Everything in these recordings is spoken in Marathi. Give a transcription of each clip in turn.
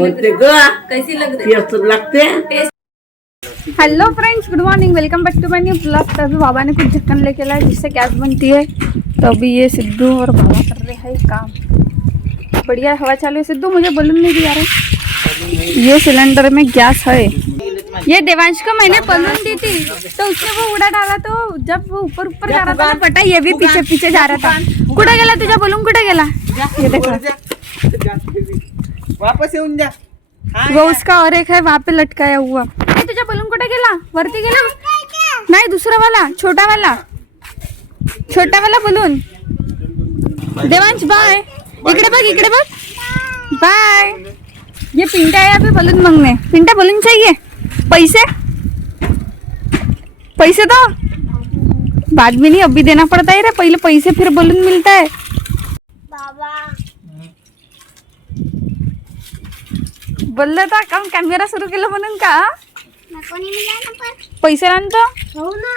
बोलते ग कैसी लग रही टेस्ट लगते hello friends, good morning, welcome back to my new blog. तो अभी बाबा ने कुछ ढक्कन लेके लाया जिससे गैस बनती है। तो अभी ये सिद्धू और बाबा कर रहे हैं काम। बढ़िया हवा चालू है। सिद्धू मुझे बलून नहीं दिया रहे। ये सिलेंडर में गैस है। ये देवांश को मैंने बलून दी थी तो उसने वो उड़ा डाला। तो जब वो ऊपर ऊपर जा रहा था ना पता, ये भी पीछे पीछे जा रहा था। कुठे गेला तुझा बलून? कुठे गेला? ये देखो वापस येऊन जा। वो उसका और एक है वहाँ पे लटकाया हुआ। तुझा बलून कुठे गेला? वरती गेला? नहीं, दूसरा वाला, छोटा वाला बलून। देवांश बाय, इकडे बघ, इकडे बघ, बाय। ये पिंटा है यहाँ पे बलून मांगने। पिंटा बलून चाहिए? पैसे पैसे दो। बाद में नहीं, अभी देना पड़ता है रे। पहले पैसे फिर बलून मिलता है। बोललं तर काम कॅमेरा सुरू केलं म्हणून का? पैसे आणतो हो ना,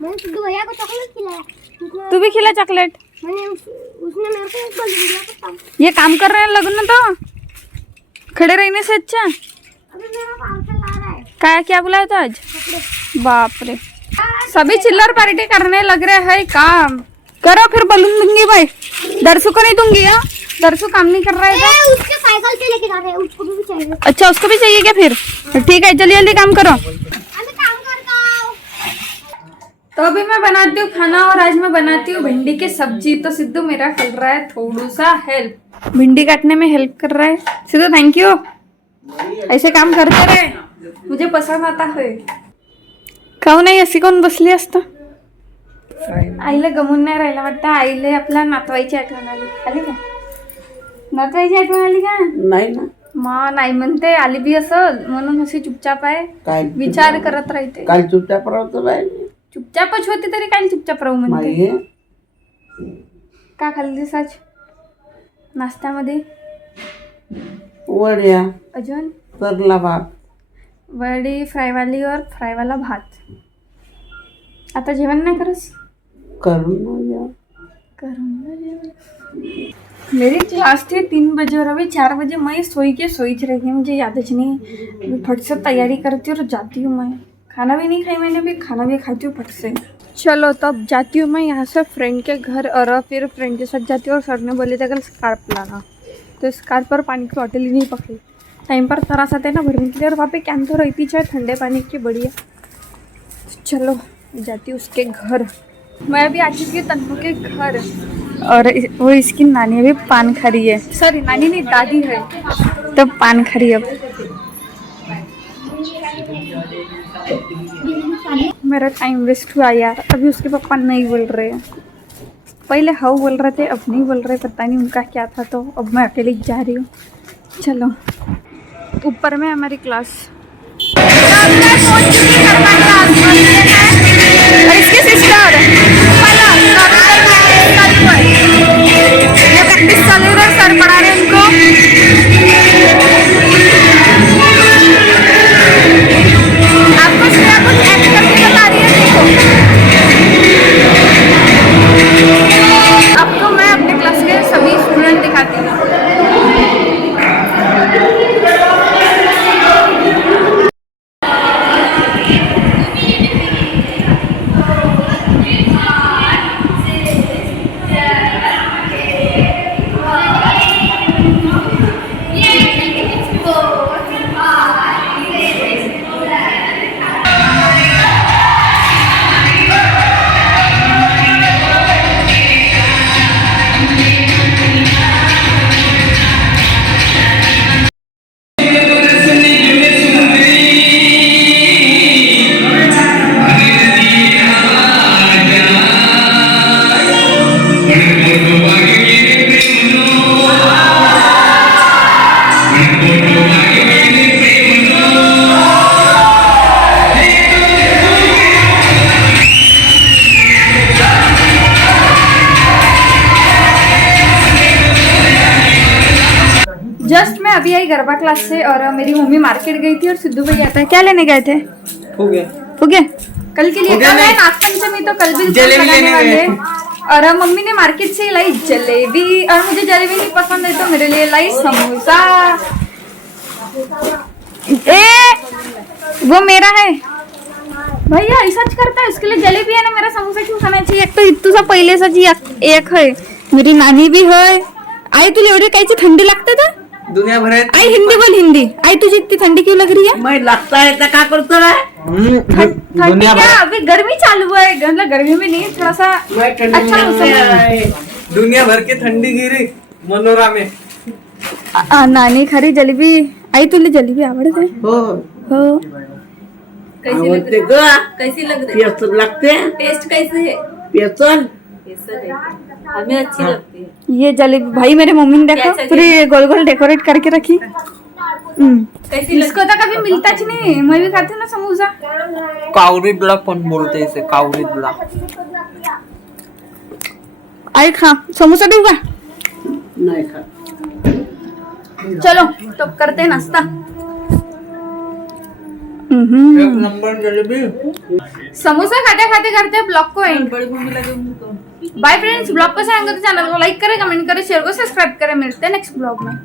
मैंने सिद्धू भैया को चॉकलेट खिलाया। तू भी खिला चॉकलेट। उसने मेरे को एक बलून दिया था। ये काम कर रहे हैं लगन तो खड़े रहने से अच्छा। अभी मेरा पार्सल आ रहा है। क्या बुलाया था आज? बाप रे, सभी चिल्लर पार्टी करने लग रहे हैं। काम करो फिर बलून दूंगी भाई। दरसू को नहीं दूंगी। हाँ, दरसू काम नहीं कर रहा है क्या? उसके साइकिल से लेके जा रहे हैं, उसको भी चाहिए। अच्छा, उसको भी चाहिए क्या? फिर ठीक है, जल्दी जल्दी काम करो। अभी काम करता हूँ। तो अभी मैं बनाती हूँ खाना और आज मैं बनाती हूँ भिंडी की सब्जी। तो सिद्धू मेरा कर रहा है थोड़ा सा हेल्प, भिंडी काटने में हेल्प कर रहा है। सिद्धू थैंक यू, ऐसे काम करते रहे, मुझे पसंद आता है। काहून नाही अशी कोण बसली असतं? आईला गमून नाही राहिला वाटतं। आईला आपल्या नातवाईची आठवण आली का? नातवाईची आठवण आली का? नाही ना, मग नाही म्हणते, आली बी असं म्हणून अशी चुपचाप आहे, काय विचार करत राहते। काल चुपचाप राहतो बाई चुपचापच होती तरी काय चुपचाप राहू म्हणते। माई का खाल्लीस आज नाश्त्यामध्ये? वड्या, अजून तरला भात, वडी फ्रायवाली और फ्रायवाला भात। आता जेवण नहीं करस? करून या मेरी क्लास थी 3 बजे और अभी 4 बजे मैं सोई रही है। मुझे यादच नहीं। अभी फट से तैयारी करती हूँ और जाती हूँ। मैं खाना भी नहीं खाई मैंने, अभी खाना भी खाती हूँ फट से। चलो तो अब जाती हूँ मैं यहाँ से फ्रेंड के घर और फिर फ्रेंड के साथ जाती हूँ। और सर ने बोले थे कल स्कार्फ लाना, तो स्कार्फ पर पानी की बॉटल ही नहीं पकड़ी। टाइम पर तरस आते हैं ना भरने के लिए, और वहाँ पे कैन तो रहती चाहे ठंडे पानी की बढ़िया। चलो जाती हूँ उसके घर। मैं अभी आ चुकी हूँ तन्नू के घर और वो इसकी नानी अभी पान खा रही है। सॉरी, नानी नहीं, दादी है, तो पान खा रही है। मेरा टाइम वेस्ट हुआ यार। अभी उसके पापा नहीं बोल रहे हैं, पहले हाँ बोल रहे थे, अब नहीं बोल रहे। पता नहीं उनका क्या था। तो अब मैं अकेले जा रही हूँ। चलो, ऊपर में हमारी क्लास। इसकी सिस्टर ये प्रैक्टिस चालू है, सर पढ़ा रहे उनको। आपको श्रेया कुछ एक्ट करके बता रही है, देखो। अब तो मैं अपने क्लास के सभी स्टूडेंट दिखाती हूँ। जस्ट मैं अभी आई गरबा क्लास से और मेरी मम्मी मार्केट गई थी और सिद्धू भैया आता है। क्या लेने गए थे? फुगे कल के लिए। नागपंचमी तो कल भी लगाने वाले। और मम्मी ने मार्केट से लाई जलेबी, और मुझे जलेबी नहीं पसंद है तो मेरे लिए लाई समोसा। ए वो मेरा है भैया, ऐसाच करता है। इसके लिए जलेबी है ना, मेरा समोसा क्यों खाना चाहिए? एक तो इतूसा पहिले सा जी एक है, मेरी नानी भी है। आई तुला एवढी कायची थंडी लागते तर? दुनिया भरात आई हिंदी बोल, हिंदी। आई तुझी इतनी ठंडी क्यों लग रही है? मैं लगता है तो क्या करता है? ठंडी दुनिया क्या? भर अभी गर्मी चालू है, मतलब गर्मी में नहीं, थोड़ा सा मैं ठंडी अच्छा में मौसम है। दुनिया भर की ठंडी गिरी मनोरा में. नानी खरी जलेबी। आई तुला जलेबी आवडते? हो हो। आवडते ग. कैसी लग रही पेसन लागते. है? टेस्ट कैसे है? पेसन कैसा है? हमें अच्छी लगती है। ये जलेबी भाई मेरे मम्मी ने देखो कैसा पूरी गोल गोल डेकोरेट करके रखी। कैसी लग इसको तो कभी मिलताच नहीं, मैं भी खाती हूँ ना समोसा। कावरी ब्लॉक पण बोलते इसे, कावरी ब्लॉक. आई खा, समोसा देऊ का? नाही खा. चलो तो करते हैं नाश्ता। एक नंबर जलेबी. समोसा खाते खाते करते हैं ब्लॉग को एंड। बड़ी मम्मी लगे उनको। बाय फ्रेंड्स, ब्लॉग पसंद आएगा तो चैनल को लाइक करें, कमेंट करें, शेयर को सब्सक्राइब करें। मिलते हैं नेक्स्ट ब्लॉग में।